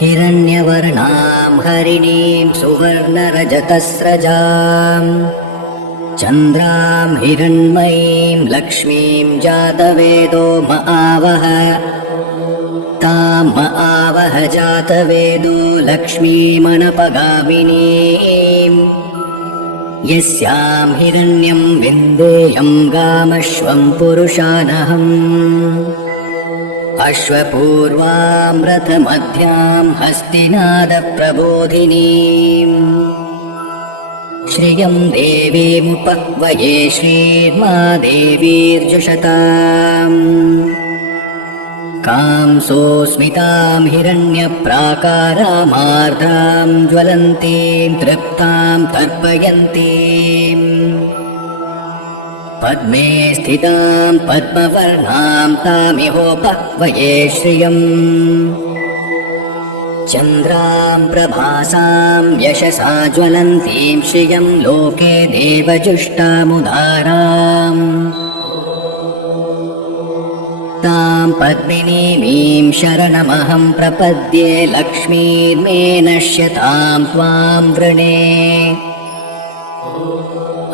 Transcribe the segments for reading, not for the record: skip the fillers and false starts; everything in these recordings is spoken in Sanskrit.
हिरण्यवर्णां हरिणीं सुवर्णरजतस्रजां चन्द्रां हिरण्मयीं लक्ष्मीं जातवेदो म आवह तां म आवह जातवेदो लक्ष्मीमनपगामिनीं यस्यां हिरण्यं विन्देयं गामश्वं पुरुषानहम् अश्वपूर्वां रथमध्यां हस्तिनादप्रबोधिनीं श्रियं देवीमुपह्वये श्रीर्मा देवीर्जुषताम् कांसोऽस्मितां हिरण्यप्राकारामार्द्रां ज्वलन्तीं तृप्तां तर्पयन्तीम् पद्मे स्थितां पद्मवर्णां तामिहोपह्वये श्रियम् चन्द्रां प्रभासां यशसा ज्वलन्तीं श्रियं लोके देवजुष्टामुदाराम् तां पद्मिनीमीं शरणमहं प्रपद्ये लक्ष्मीर्मे नश्यतां त्वां वृणे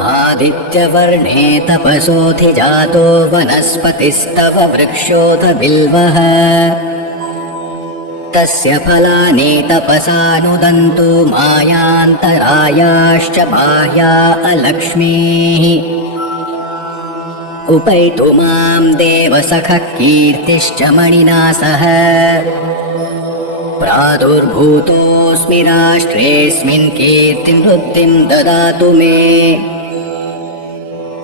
आदित्यवर्णे तपसोऽधिजातो वनस्पतिस्तव वृक्षोऽथ बिल्वः तस्य फलानि तपसा नुदन्तु मायान्तरायाश्च बाह्या अलक्ष्मीः उपैतु मां देवसखः कीर्तिश्च मणिना सह प्रादुर्भूतोऽस्मि राष्ट्रेऽस्मिन् कीर्तिं वृद्धिं ददातु मे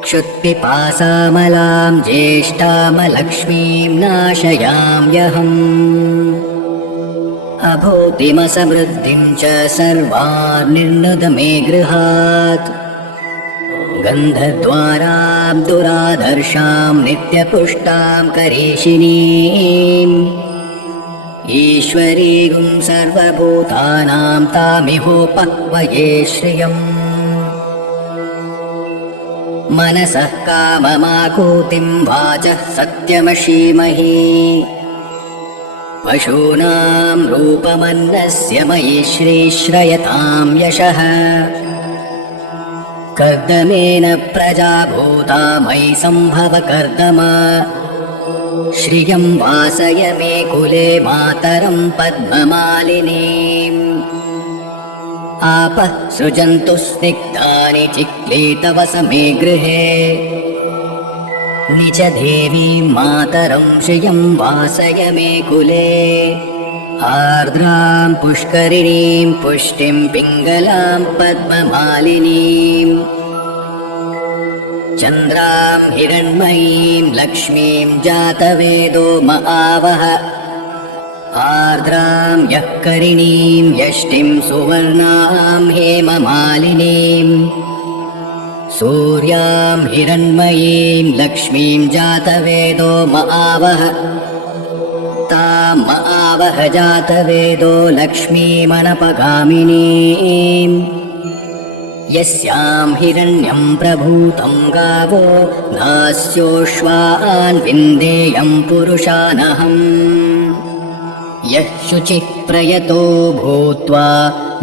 क्षुत्पिपासामलां ज्येष्ठामलक्ष्मीं नाशयाम्यहम् अभूतिमसमृद्धिं च सर्वार्निर्नुद मे गृहात् गन्धद्वारां दुराधर्षां नित्यपुष्टां करीषिणीम् ईश्वरीं सर्वभूतानां तामिहोपह्वये श्रियम् मनसः काममाकूतिं वाचः सत्यमशीमहि पशूनां रूपमन्नस्य मयि श्रीश्रयतां यशः कर्दमेन प्रजाभूता मयि सम्भव कर्दम श्रियं वासय मे कुले मातरं पद्ममालिनीम् आपः सृजन्तु स्निग्धानि चिक्लीतवस मे गृहे निज देवीं मातरं श्रियं वासय मे कुले आर्द्रां पुष्करिणीं पुष्टिं पिङ्गलां पद्ममालिनीम् चन्द्रां हिरण्मयीं लक्ष्मीं जातवेदो म आवह आर्द्रां यः करिणीं यष्टिं सुवर्णां हेममालिनीं सूर्यां हिरण्मयीं लक्ष्मीं जातवेदो म आवह तां म आवह जातवेदो लक्ष्मीमनपगामिनीं यस्यां हिरण्यं प्रभूतं गावो दास्योश्वान् विन्देयं पुरुषानहम् यः शुचिः प्रयतो भूत्वा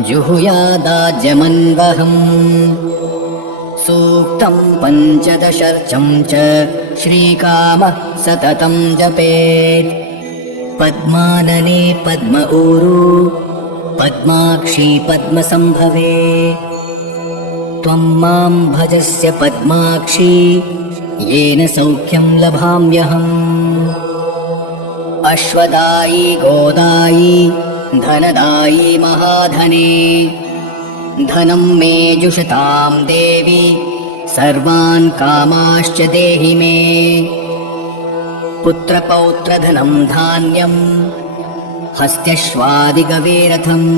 जुहुयादाज्यमन्वहम् सूक्तं पञ्चदशर्चं च श्रीकामः सततं जपेत् पद्मानने पद्म ऊरू पद्माक्षी पद्मसम्भवे त्वं मां भजस्य पद्माक्षी येन सौख्यं लभाम्यहम् अश्वदायी गोदायी धनदायी महाधने धनं मे जुषतां देवी सर्वान् कामाश्च देहि मे पुत्रपौत्रधनं धान्यं हस्त्यश्वादिगवीरथम्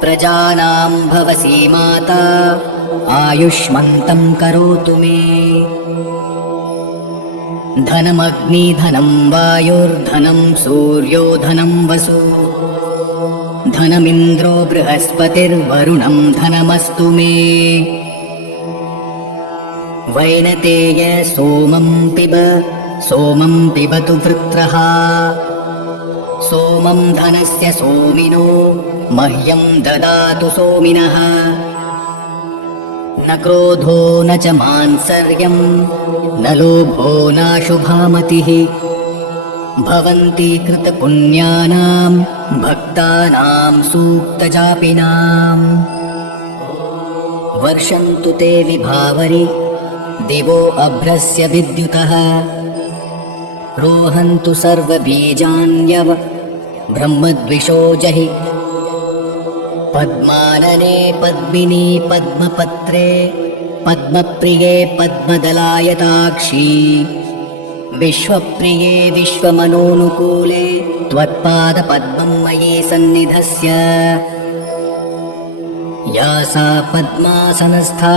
प्रजानां भवसी माता आयुष्मन्तं करोतु मे धनमग्निधनं वायुर्धनं सूर्यो धनं वसु धनमिन्द्रो बृहस्पतिर्वरुणं धनमस्तु मे। वैनतेय सोमं पिबतु वृत्रः। सोमं धनस्य सोमिनो मह्यं ददातु सोमिनः। न क्रोधो न च मात्सर्यं न लोभो नाशुभामतिः। भवन्ति कृतपुण्यानां भक्तानां सूक्तजापिनाम्। वर्षन्तु ते विभावरि दिवो अभ्रस्य विद्युतः। रोहन्तु सर्वबीजान्यव ब्रह्मद्विषो जहि। पद्मानने पद्मिनी पद्मपत्रे पद्मप्रिये पद्मदलायताक्षी। विश्वप्रिये विश्वमनोनुकूले त्वत्पादपद्मं मयि सन्निधस्य। या सा पद्मासनस्था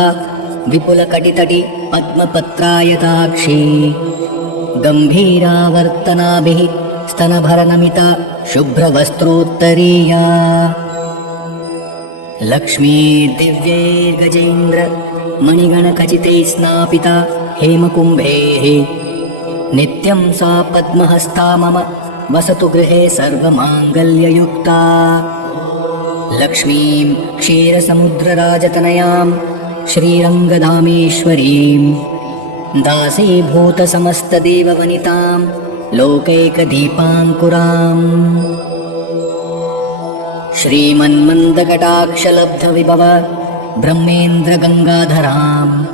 विपुलकटितटी पद्मपत्रायताक्षी। गम्भीरावर्तनाभिः स्तनभरनमिता शुभ्रवस्त्रोत्तरीया। लक्ष्मीर्दिव्यैर्गजेन्द्र मणिगणखचितैः स्नापिता हेमकुम्भैः। नित्यं सा पद्महस्ता मम वसतु गृहे सर्वमाङ्गल्ययुक्ता। लक्ष्मीं क्षीरसमुद्रराजतनयां श्रीरङ्गधामेश्वरीं। दासीभूतसमस्तदेववनितां लोकैकदीपाङ्कुराम्। श्रीमन्मन्दकटाक्षलब्धविभव ब्रह्मेन्द्रगङ्गाधराम्।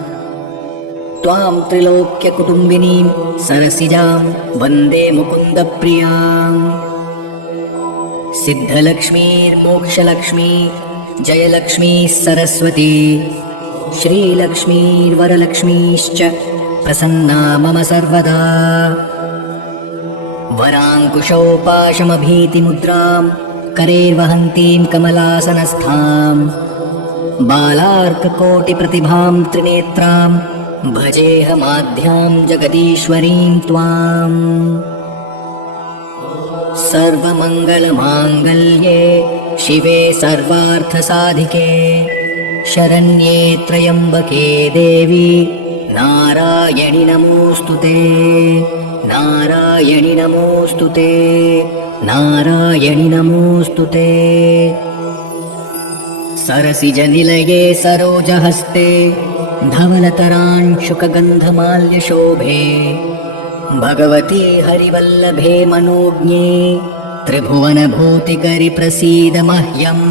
त्वां त्रिलोक्यकुटुम्बिनीं सरसिजां वन्दे मुकुन्दप्रियाम्। सिद्धलक्ष्मीर्मोक्षलक्ष्मी जयलक्ष्मी सरस्वती। श्रीलक्ष्मीर्वरलक्ष्मीश्च प्रसन्ना मम सर्वदा। वराङ्कुशौपाशमभीतिमुद्रां करैर्वहन्तीं कमलासनस्थां। बालार्ककोटिप्रतिभां त्रिनेत्रां भजेऽहमाद्यां जगदीश्वरीं त्वाम्। सर्वमङ्गलमाङ्गल्ये शिवे सर्वार्थसाधिके शरण्ये त्र्यम्बके देवी नारायणि नमोऽस्तुते। नारायणि नमोऽस्तुते। नारायणि नमोऽस्तुते। सरसिजनिलये सरोजहस्ते धवलतरांशुकगन्धमाल्यशोभे। भगवती हरिवल्लभे मनोज्ञे त्रिभुवनभूतिकरि प्रसीद मह्यम्।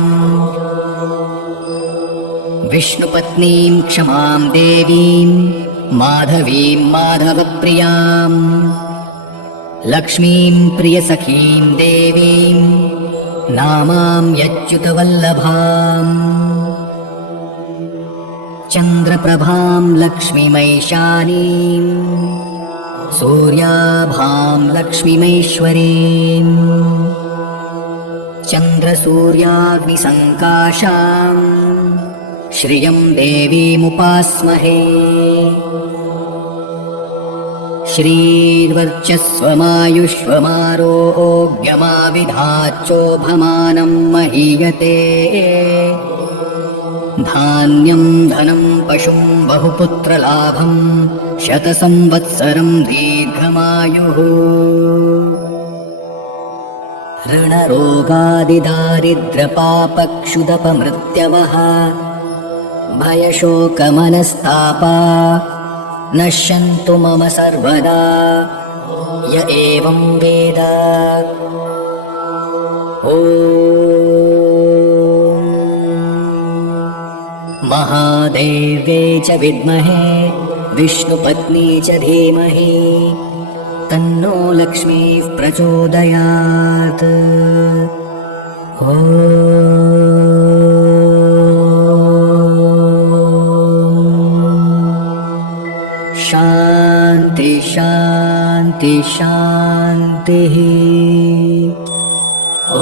विष्णुपत्नीं क्षमां देवीं माधवीं माधवप्रियां। लक्ष्मीं प्रियसखीं देवीं नामां यच्युतवल्लभाम्। चन्द्रप्रभां लक्ष्मीमैशानीं सूर्याभां लक्ष्मीमैश्वरीं। चन्द्रसूर्याग्निसङ्काशां श्रियं देवीमुपास्महे। श्रीर्वर्चस्वमायुष्वमारोग्यमाविधाच्चोभमानं महीयते। धान्यं धनं पशुं बहुपुत्रलाभं शतसंवत्सरं दीर्घमायुः। ऋणरोगादिदारिद्र्यपापक्षुदपमृत्यवः भयशोकमनस्तापा नश्यन्तु मम सर्वदा य एवं वेद। ॐ महादेव्यै च विद्महे विष्णुपत्नी च धीमहि तन्नो लक्ष्मीः प्रचोदयात्। शान्ति शान्ति शान्तिः। ॐ